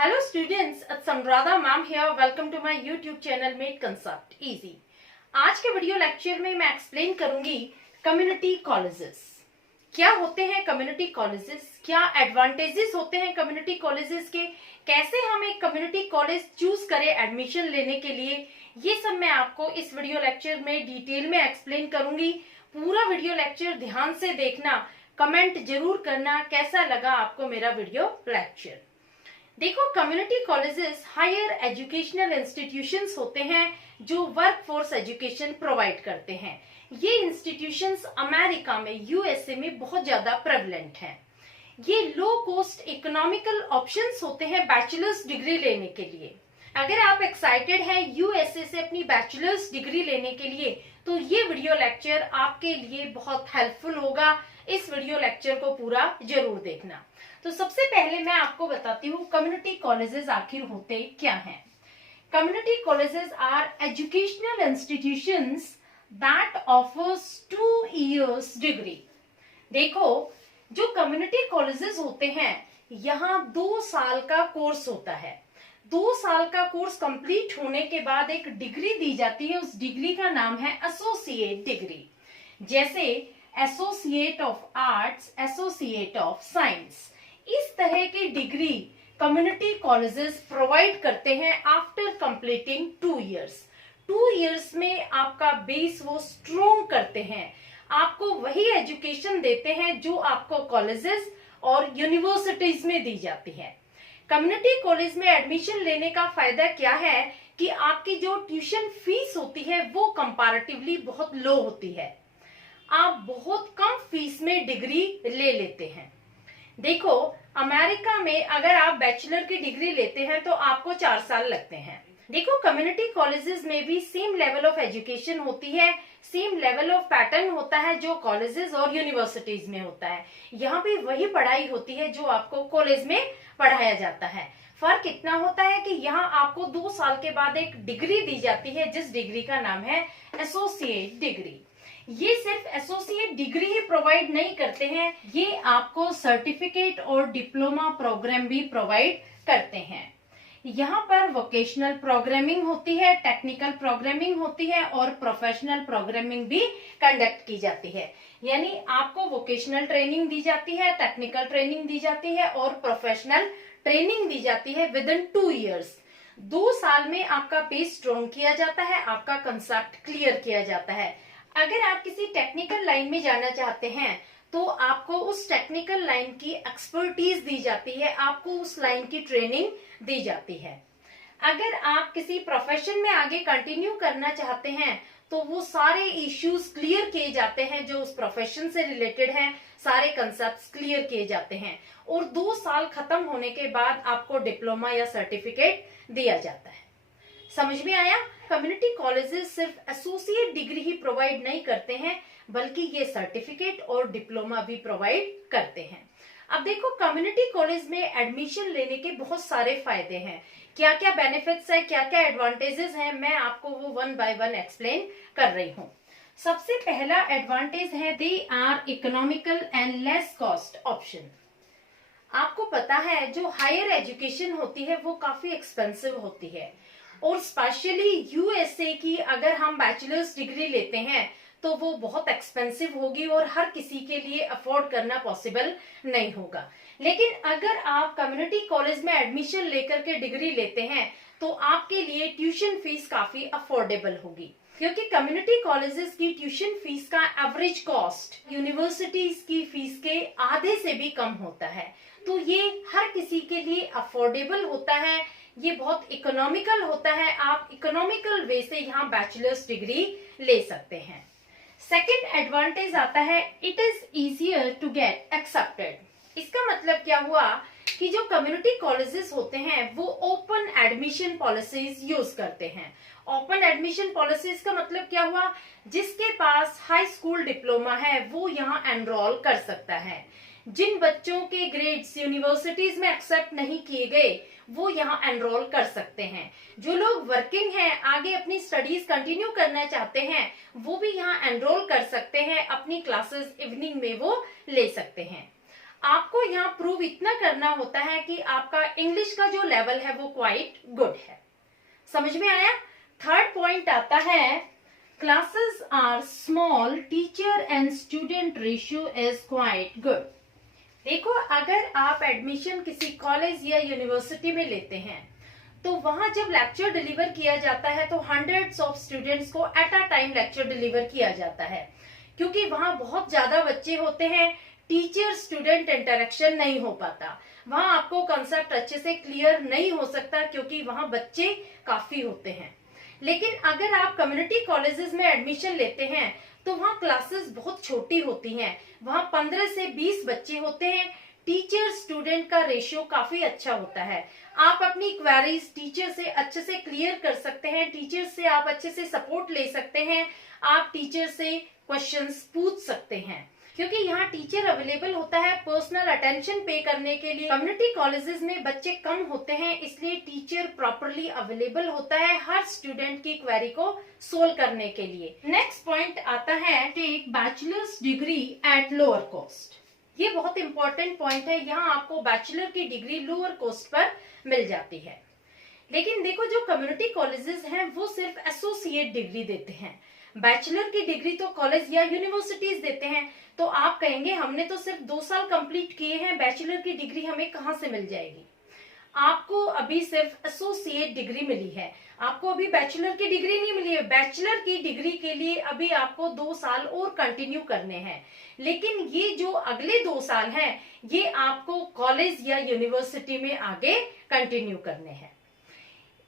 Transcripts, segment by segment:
Hello students, it's Anuradha ma'am here. Welcome to my YouTube channel Made Concept Easy. आज के video lecture में मैं explain करूंगी community colleges. क्या होते हैं कम्युनिटी कॉलेजेस, क्या एडवांटेजेस होते हैं कम्युनिटी कॉलेजेस के, कैसे हम एक कम्युनिटी कॉलेज चूज करें एडमिशन लेने के लिए, ये सब मैं आपको इस वीडियो लेक्चर में डिटेल में एक्सप्लेन करूंगी। पूरा वीडियो लेक्चर ध्यान से देखना, कमेंट जरूर करना कैसा लगा आपको मेरा वीडियो लेक्चर। देखो, community colleges higher educational institutions होते हैं जो वर्क फोर्स एजुकेशन प्रोवाइड करते हैं। ये इंस्टीट्यूशंस अमेरिका में, यूएसए में बहुत ज्यादा प्रेवलेंट हैं। ये लो कॉस्ट इकोनॉमिकल ऑप्शंस होते हैं बैचलर्स डिग्री लेने के लिए। अगर आप एक्साइटेड हैं यूएसए से अपनी बैचलर्स डिग्री लेने के लिए तो ये वीडियो लेक्चर आपके लिए बहुत हेल्पफुल होगा। इस वीडियो लेक्चर को पूरा जरूर देखना। तो सबसे पहले मैं आपको बताती हूँ कम्युनिटी कॉलेजेस आखिर होते क्या हैं। Community colleges are educational institutions that offers 2 years degree. देखो, जो कम्युनिटी कॉलेजेस होते हैं यहाँ 2 साल का कोर्स होता है। 2 साल का कोर्स कंप्लीट होने के बाद एक डिग्री दी जाती है। उस डिग्री का नाम है एसोसिएट डिग्री। जैसे associate of arts, associate of science, इस तरह की डिग्री कम्युनिटी कॉलेजेस प्रोवाइड करते हैं आफ्टर कंप्लीटिंग 2 years। 2 years में आपका बेस वो स्ट्रोंग करते हैं, आपको वही एजुकेशन देते हैं जो आपको कॉलेजेस और यूनिवर्सिटीज में दी जाती है। कम्युनिटी कॉलेज में एडमिशन लेने का फायदा क्या है कि आपकी जो ट्यूशन फीस होती है वो कंपैरेटिवली बहुत लो होती है। आप बहुत कम फीस में डिग्री ले लेते हैं। देखो, अमेरिका में अगर आप बैचलर की डिग्री लेते हैं तो आपको 4 साल लगते हैं। देखो, कम्युनिटी कॉलेजेस में भी सेम लेवल ऑफ एजुकेशन होती है, सेम लेवल ऑफ पैटर्न होता है जो कॉलेजेस और यूनिवर्सिटीज में होता है। यहाँ भी वही पढ़ाई होती है जो आपको कॉलेज में पढ़ाया जाता है। फर्क इतना होता है कि यहाँ आपको 2 साल के बाद एक डिग्री दी जाती है जिस डिग्री का नाम है एसोसिएट डिग्री। ये सिर्फ एसोसिएट डिग्री ही प्रोवाइड नहीं करते हैं, ये आपको सर्टिफिकेट और डिप्लोमा प्रोग्राम भी प्रोवाइड करते हैं। यहाँ पर वोकेशनल प्रोग्रामिंग होती है, टेक्निकल प्रोग्रामिंग होती है और प्रोफेशनल प्रोग्रामिंग भी कंडक्ट की जाती है। यानी आपको वोकेशनल ट्रेनिंग दी जाती है, टेक्निकल ट्रेनिंग दी जाती है और प्रोफेशनल ट्रेनिंग दी जाती है विद इन 2 years। 2 साल में आपका बेस स्ट्रॉन्ग किया जाता है, आपका कंसेप्ट क्लियर किया जाता है। अगर आप किसी टेक्निकल लाइन में जाना चाहते हैं तो आपको उस टेक्निकल लाइन की एक्सपर्टीज दी जाती है, आपको उस लाइन की ट्रेनिंग दी जाती है। अगर आप किसी प्रोफेशन में आगे कंटिन्यू करना चाहते हैं तो वो सारे इश्यूज क्लियर किए जाते हैं जो उस प्रोफेशन से रिलेटेड हैं, सारे कंसेप्ट्स क्लियर किए जाते हैं और 2 साल खत्म होने के बाद आपको डिप्लोमा या सर्टिफिकेट दिया जाता है। समझ में आया? कम्युनिटी कॉलेजेस सिर्फ एसोसिएट डिग्री ही प्रोवाइड नहीं करते हैं बल्कि ये सर्टिफिकेट और डिप्लोमा भी प्रोवाइड करते हैं। अब देखो, कम्युनिटी कॉलेज में एडमिशन लेने के बहुत सारे फायदे हैं। क्या क्या बेनिफिट्स है, क्या क्या एडवांटेजेस हैं, मैं आपको वो 1 by 1 एक्सप्लेन कर रही हूँ। सबसे पहला एडवांटेज है they are economical and less cost option. आपको पता है जो हायर एजुकेशन होती है वो काफी एक्सपेंसिव होती है और स्पेशली यूएसए की अगर हम बैचलर्स डिग्री लेते हैं तो वो बहुत एक्सपेंसिव होगी और हर किसी के लिए अफोर्ड करना पॉसिबल नहीं होगा। लेकिन अगर आप कम्युनिटी कॉलेज में एडमिशन लेकर के डिग्री लेते हैं तो आपके लिए ट्यूशन फीस काफी अफोर्डेबल होगी, क्योंकि कम्युनिटी कॉलेजेस की ट्यूशन फीस का एवरेज कॉस्ट यूनिवर्सिटीज की फीस के आधे से भी कम होता है। तो ये हर किसी के लिए अफोर्डेबल होता है, ये बहुत इकोनॉमिकल होता है। आप इकोनॉमिकल वे से यहाँ बैचलर्स डिग्री ले सकते हैं। सेकेंड एडवांटेज आता है it is easier to get accepted. इसका मतलब क्या हुआ कि जो कम्युनिटी कॉलेजेस होते हैं वो ओपन एडमिशन पॉलिसीज यूज करते हैं। ओपन एडमिशन पॉलिसीज का मतलब क्या हुआ, जिसके पास हाई स्कूल डिप्लोमा है वो यहाँ एनरोल कर सकता है। जिन बच्चों के ग्रेड्स यूनिवर्सिटीज में एक्सेप्ट नहीं किए गए वो यहाँ एनरोल कर सकते हैं। जो लोग वर्किंग हैं, आगे अपनी स्टडीज कंटिन्यू करना चाहते हैं, वो भी यहाँ एनरोल कर सकते हैं, अपनी क्लासेस इवनिंग में वो ले सकते हैं। आपको यहाँ प्रूव इतना करना होता है कि आपका इंग्लिश का जो लेवल है वो क्वाइट गुड है। समझ में आया? थर्ड पॉइंट आता है, classes are small, teacher and student ratio is quite good. देखो, अगर आप एडमिशन किसी कॉलेज या यूनिवर्सिटी में लेते हैं तो वहां जब लेक्चर डिलीवर किया जाता है तो हंड्रेड्स ऑफ स्टूडेंट्स को at a time lecture deliver किया जाता है, क्योंकि वहां बहुत ज्यादा बच्चे होते हैं, टीचर स्टूडेंट इंटरेक्शन नहीं हो पाता, वहां आपको कंसेप्ट अच्छे से क्लियर नहीं हो सकता क्योंकि वहां बच्चे काफी होते हैं। लेकिन अगर आप कम्युनिटी कॉलेजेस में एडमिशन लेते हैं तो वहां क्लासेस बहुत छोटी होती हैं, वहां 15 से 20 बच्चे होते हैं, टीचर स्टूडेंट का रेशियो काफी अच्छा होता है, आप अपनी क्वेरीज टीचर से अच्छे से क्लियर कर सकते हैं, टीचर से आप अच्छे से सपोर्ट ले सकते हैं, आप टीचर से क्वेश्चंस पूछ सकते हैं, क्योंकि यहाँ टीचर अवेलेबल होता है पर्सनल अटेंशन पे करने के लिए। कम्युनिटी कॉलेजेस में बच्चे कम होते हैं, इसलिए टीचर प्रॉपरली अवेलेबल होता है हर स्टूडेंट की क्वेरी को सोल्व करने के लिए। नेक्स्ट पॉइंट आता है, take bachelor's degree at lower cost. ये बहुत इंपॉर्टेंट पॉइंट है, यहाँ आपको बैचलर की डिग्री लोअर कॉस्ट पर मिल जाती है। लेकिन देखो, जो कम्युनिटी कॉलेजेस हैं वो सिर्फ एसोसिएट डिग्री देते हैं, बैचलर की डिग्री तो कॉलेज या यूनिवर्सिटीज देते हैं। तो आप कहेंगे हमने तो सिर्फ 2 साल कंप्लीट किए हैं, बैचलर की डिग्री हमें कहाँ से मिल जाएगी? आपको अभी सिर्फ एसोसिएट डिग्री मिली है, आपको अभी बैचलर की डिग्री नहीं मिली है। बैचलर की डिग्री के लिए अभी आपको 2 साल और कंटिन्यू करने हैं, लेकिन ये जो अगले 2 साल हैं ये आपको कॉलेज या यूनिवर्सिटी में आगे कंटिन्यू करने हैं।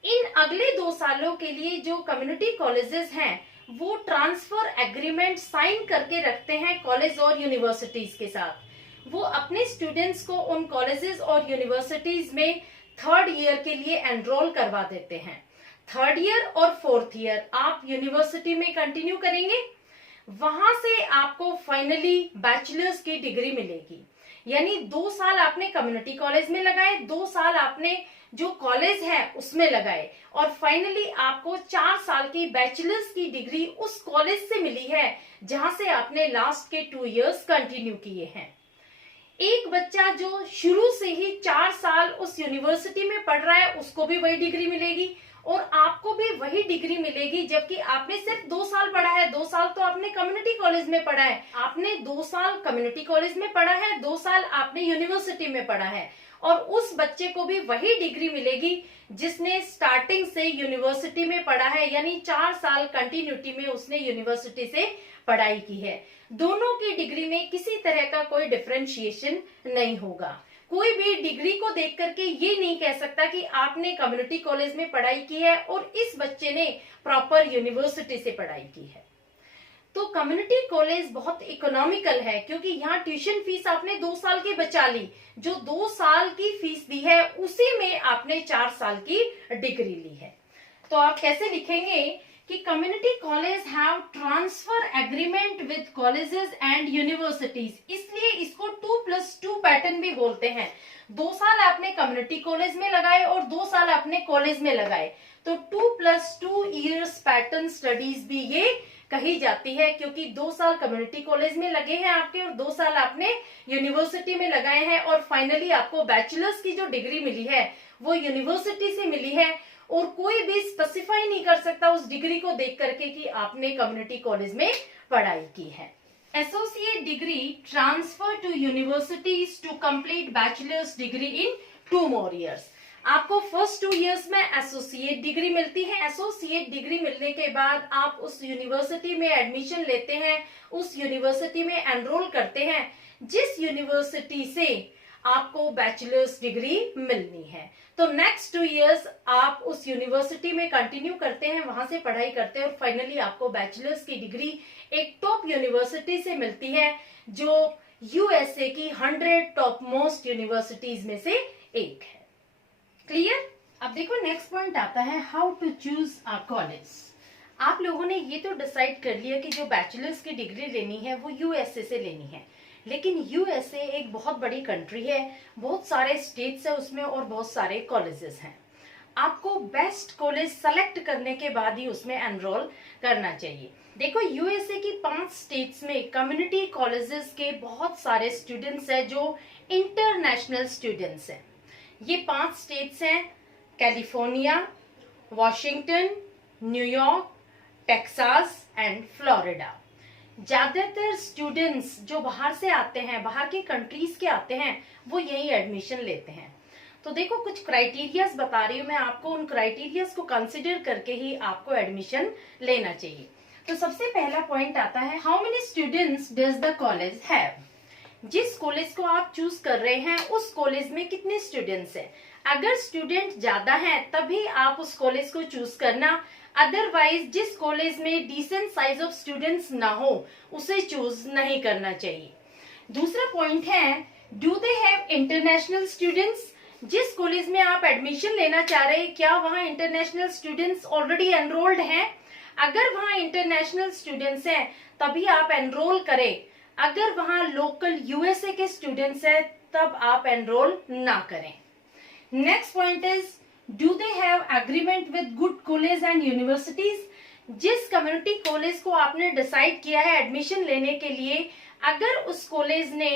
इन अगले 2 सालों के लिए जो कम्युनिटी कॉलेजेस हैं वो ट्रांसफर एग्रीमेंट साइन करके रखते हैं कॉलेज और यूनिवर्सिटीज के साथ। वो अपने स्टूडेंट्स को उन कॉलेजेस और यूनिवर्सिटीज में 3rd ईयर के लिए एनरोल करवा देते हैं। 3rd ईयर और 4th ईयर आप यूनिवर्सिटी में कंटिन्यू करेंगे, वहां से आपको फाइनली बैचलर्स की डिग्री मिलेगी। यानी 2 साल आपने कम्युनिटी कॉलेज में लगाए, 2 साल आपने जो कॉलेज है उसमें लगाए, और फाइनली आपको 4 साल की बैचलर्स की डिग्री उस कॉलेज से मिली है जहां से आपने लास्ट के 2 इयर्स कंटिन्यू किए हैं। एक बच्चा जो शुरू से ही 4 साल उस यूनिवर्सिटी में पढ़ रहा है उसको भी वही डिग्री मिलेगी और आपको भी वही डिग्री मिलेगी, जबकि आपने सिर्फ 2 साल पढ़ा है। 2 साल तो आपने कम्युनिटी कॉलेज में पढ़ा है, आपने 2 साल कम्युनिटी कॉलेज में पढ़ा है, 2 साल आपने यूनिवर्सिटी में पढ़ा है, और उस बच्चे को भी वही डिग्री मिलेगी जिसने स्टार्टिंग से यूनिवर्सिटी में पढ़ा है, यानी 4 साल कंटिन्यूटी में उसने यूनिवर्सिटी से पढ़ाई की है। दोनों की डिग्री में किसी तरह का कोई डिफरेंशिएशन नहीं होगा। कोई भी डिग्री को देख करके ये नहीं कह सकता कि आपने कम्युनिटी कॉलेज में पढ़ाई की है और इस बच्चे ने प्रॉपर यूनिवर्सिटी से पढ़ाई की है। तो कम्युनिटी कॉलेज बहुत इकोनॉमिकल है, क्योंकि यहाँ ट्यूशन फीस आपने 2 साल की बचा ली, जो 2 साल की फीस दी है उसी में आपने 4 साल की डिग्री ली है। तो आप कैसे लिखेंगे कि community college have transfer agreement with colleges and universities, इसलिए इसको 2+2 पैटर्न भी बोलते हैं। 2 साल आपने कम्युनिटी कॉलेज में लगाए और 2 साल आपने कॉलेज में लगाए, तो 2+2 इयर्स पैटर्न स्टडीज भी ये कही जाती है, क्योंकि 2 साल कम्युनिटी कॉलेज में लगे हैं आपके और 2 साल आपने यूनिवर्सिटी में लगाए हैं, और फाइनली आपको बैचलर्स की जो डिग्री मिली है वो यूनिवर्सिटी से मिली है, और कोई भी स्पेसिफाई नहीं कर सकता उस डिग्री को देख करके कि आपने कम्युनिटी कॉलेज में पढ़ाई की है। Associate degree transfer to universities to complete bachelor's degree in 2 more years। आपको फर्स्ट 2 इयर्स में एसोसिएट डिग्री मिलती है। एसोसिएट डिग्री मिलने के बाद आप उस यूनिवर्सिटी में एडमिशन लेते हैं, उस यूनिवर्सिटी में एनरोल करते हैं जिस यूनिवर्सिटी से आपको बैचलर्स डिग्री मिलनी है। तो नेक्स्ट 2 इयर्स आप उस यूनिवर्सिटी में कंटिन्यू करते हैं, वहां से पढ़ाई करते हैं, और फाइनली आपको बैचलर्स की डिग्री एक टॉप यूनिवर्सिटी से मिलती है जो यूएसए की 100 टॉप मोस्ट यूनिवर्सिटीज में से एक है। क्लियर? अब देखो, नेक्स्ट पॉइंट आता है how to choose a college. आप लोगों ने ये तो डिसाइड कर लिया कि जो बैचलर्स की डिग्री लेनी है वो यूएसए से लेनी है, लेकिन यूएसए एक बहुत बड़ी कंट्री है, बहुत सारे स्टेट्स है उसमें और बहुत सारे कॉलेजेस हैं। आपको बेस्ट कॉलेज सेलेक्ट करने के बाद ही उसमें एनरोल करना चाहिए। देखो, यूएसए की 5 स्टेट्स में कम्युनिटी कॉलेजेस के बहुत सारे स्टूडेंट्स हैं जो इंटरनेशनल स्टूडेंट्स हैं। ये 5 स्टेट्स हैं, California, Washington, New York, Texas and Florida. ज्यादातर स्टूडेंट्स जो बाहर से आते हैं, बाहर के कंट्रीज के आते हैं, वो यही एडमिशन लेते हैं। तो देखो कुछ क्राइटेरियाज बता रही हूँ मैं आपको, उन क्राइटेरियाज को कंसिडर करके ही आपको एडमिशन लेना चाहिए। तो सबसे पहला पॉइंट आता है, how many students does the college have. जिस कॉलेज को आप चूज कर रहे हैं उस कॉलेज में कितने स्टूडेंट्स हैं। अगर स्टूडेंट ज्यादा हैं तभी आप उस कॉलेज को चूज करना, अदरवाइज जिस कॉलेज में डिसेंट साइज ऑफ स्टूडेंट्स ना हो उसे चूज नहीं करना चाहिए। दूसरा पॉइंट है, do they have international students. जिस कॉलेज में आप एडमिशन लेना चाह रहे हैं, क्या वहां इंटरनेशनल स्टूडेंट्स ऑलरेडी एनरोल्ड हैं। अगर वहां इंटरनेशनल स्टूडेंट्स हैं तभी आप एनरोल करें, अगर वहां लोकल यूएसए के स्टूडेंट्स हैं तब आप एनरोल ना करें। Next point is, do they have agreement with good college and universities. जिस कम्युनिटी कॉलेज को आपने डिसाइड किया है एडमिशन लेने के लिए, अगर उस कॉलेज ने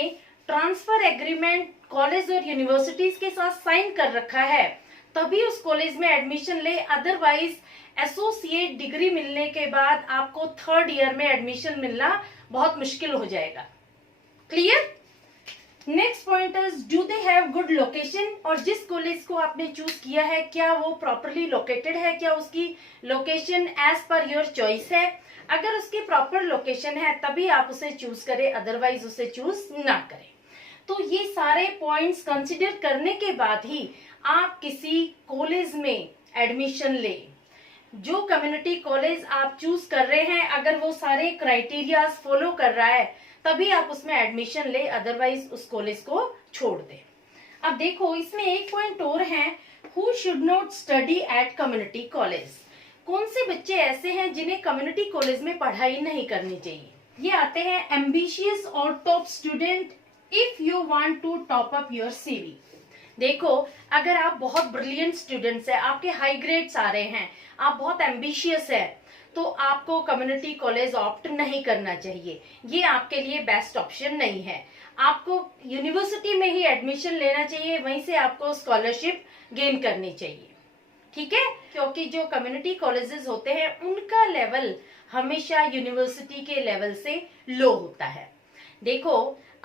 ट्रांसफर एग्रीमेंट कॉलेज और यूनिवर्सिटीज के साथ साइन कर रखा है तभी उस कॉलेज में एडमिशन ले, अदरवाइज एसोसिएट डिग्री मिलने के बाद आपको 3rd ईयर में एडमिशन मिलना बहुत मुश्किल हो जाएगा। Clear. Next point is, do they have good location. और जिस कॉलेज को आपने चूज किया है क्या वो प्रॉपरली लोकेटेड है, क्या उसकी location as per your choice है। अगर उसकी प्रॉपर लोकेशन है तभी आप उसे चूज करें, अदरवाइज उसे चूज ना करें। तो ये सारे पॉइंट्स कंसिडर करने के बाद ही आप किसी कॉलेज में एडमिशन ले। जो कम्युनिटी कॉलेज आप चूज कर रहे हैं अगर वो सारे क्राइटेरियाज फॉलो कर रहा है तभी आप उसमें एडमिशन ले, अदरवाइज उस कॉलेज को छोड़ दे। अब देखो इसमें एक पॉइंट और है, who should not study eight community college. कौन से बच्चे ऐसे हैं जिन्हें कम्युनिटी कॉलेज में पढ़ाई नहीं करनी चाहिए। ये आते हैं एम्बिशियस और top student if you want to top up your CV. देखो अगर आप बहुत ब्रिलियंट स्टूडेंट्स हैं, आपके हाई ग्रेड्स आ रहे हैं, आप बहुत एम्बिशियस है, तो आपको कम्युनिटी कॉलेज ऑप्ट नहीं करना चाहिए। ये आपके लिए बेस्ट ऑप्शन नहीं है। आपको यूनिवर्सिटी में ही एडमिशन लेना चाहिए, वहीं से आपको स्कॉलरशिप गेन करनी चाहिए। ठीक है, क्योंकि जो कम्युनिटी कॉलेजेस होते हैं उनका लेवल हमेशा यूनिवर्सिटी के लेवल से लो होता है। देखो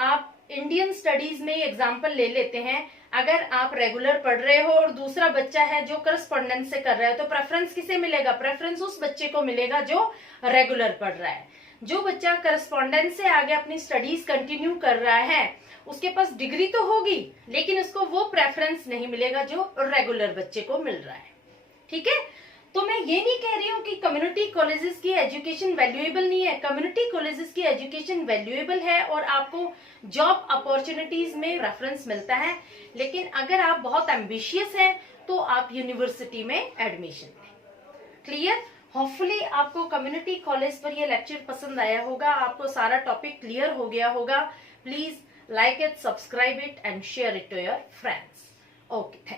आप इंडियन स्टडीज में एग्जाम्पल ले लेते हैं, अगर आप रेगुलर पढ़ रहे हो और दूसरा बच्चा है जो करस्पॉन्डेंस से कर रहा है तो प्रेफरेंस किसे मिलेगा, प्रेफरेंस उस बच्चे को मिलेगा जो रेगुलर पढ़ रहा है। जो बच्चा करस्पॉन्डेंस से आगे अपनी स्टडीज कंटिन्यू कर रहा है उसके पास डिग्री तो होगी लेकिन उसको वो प्रेफरेंस नहीं मिलेगा जो रेगुलर बच्चे को मिल रहा है। ठीक है, तो मैं ये नहीं कह रही हूँ कि कम्युनिटी कॉलेजेस की एजुकेशन वैल्यूएबल नहीं है। कम्युनिटी कॉलेजेस की एजुकेशन वैल्यूएबल है और आपको जॉब अपॉर्चुनिटीज में रेफरेंस मिलता है, लेकिन अगर आप बहुत एम्बिशियस हैं तो आप यूनिवर्सिटी में एडमिशन लें। क्लियर। होपफुली आपको कम्युनिटी कॉलेज पर यह लेक्चर पसंद आया होगा, आपको सारा टॉपिक क्लियर हो गया होगा। Please like it, subscribe it and share it to your friends. Okay, thank you.